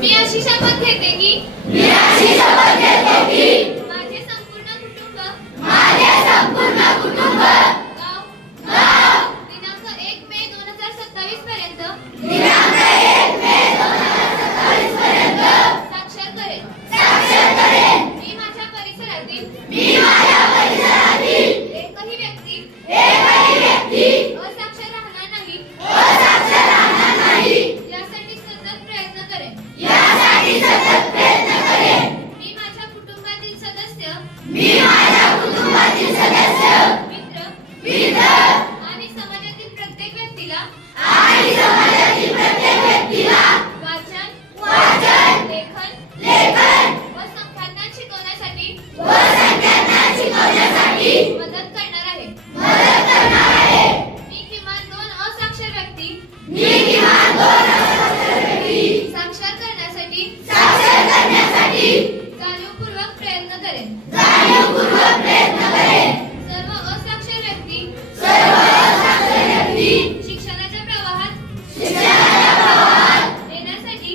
मी अशी शपथ घेते की माझे संपूर्ण कुटुंब गाव दिनांक 1 मे 2027 पर्यंत साक्षर करेन. मी माझ्या परिसरातील एकही व्यक्ती असाक्षर राहणार नाही यासाठी सतत प्रयत्न करेन. मी माझ्या कुटुंबातील सदस्य मित्र आणि समाजातील प्रत्येक व्यक्तीला वाचन लेखन व संख्याज्ञान शिकवण्यासाठी मदत करणार आहे. मी किमान 2 असाक्षर व्यक्ती साक्षर करण्यासाठी जाणीवपूर्वक प्रयत्न करेन. सर्व असाक्षर व्यक्ती शिक्षणाच्या प्रवाहात येण्यासाठी